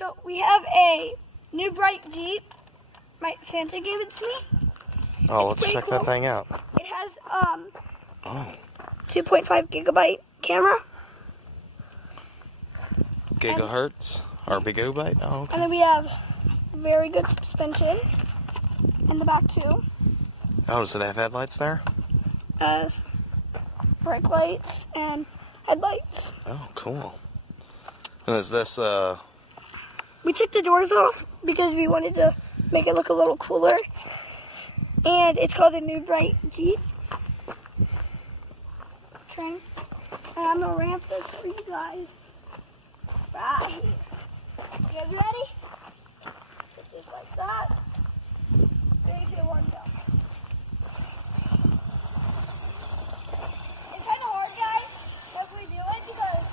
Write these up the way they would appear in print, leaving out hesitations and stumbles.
So we have a new bright Jeep. My Santa gave it to me. Oh, let's check that thing out. It has 2.5 gigabyte camera. Gigahertz or gigabyte? Oh, okay. And then we have very good suspension in the back too. Oh, does it have headlights there? Brake lights and headlights. Oh, cool. And is this We took the doors off because we wanted to make it look a little cooler. And it's called the New Bright Jeep. And I'm gonna ramp this for you guys. Right here. You guys ready? Just like that. 3, 2, 1, go. It's kind of hard, guys, as we do it because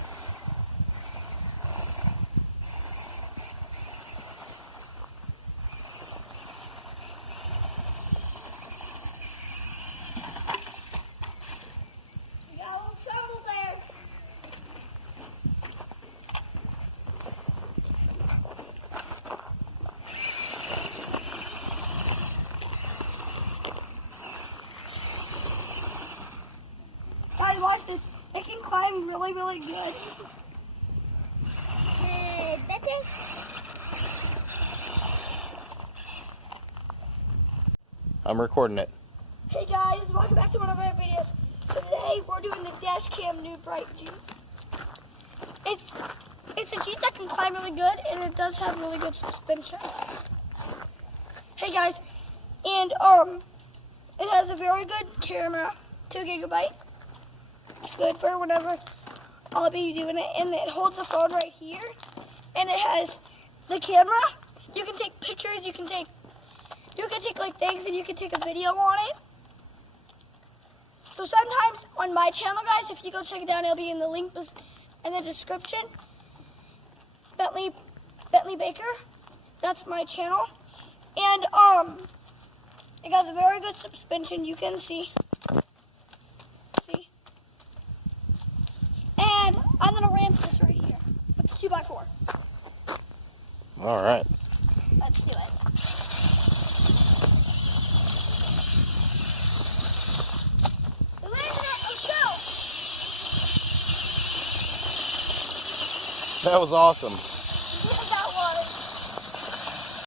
we got a little trouble there. Guys, watch this. It can climb really, really good. I'm recording it. Hey guys, welcome back to one of our videos. So today we're doing the dash cam New Bright Jeep. It's a Jeep that can climb really good and it does have really good suspension. Hey guys, and it has a very good camera, 2 gigabyte. It's good for whenever I'll be doing it, and it holds the phone right here. And it has the camera. You can take pictures, you can take like things, and you can take a video on it. So sometimes on my channel, guys, if you go check it out, it'll be in the link in the description. Bentley Baker, that's my channel. And it has a very good suspension, you can see. And I'm gonna ramp this right here. It's 2x4. All right. Let's do it. Let's go. That was awesome.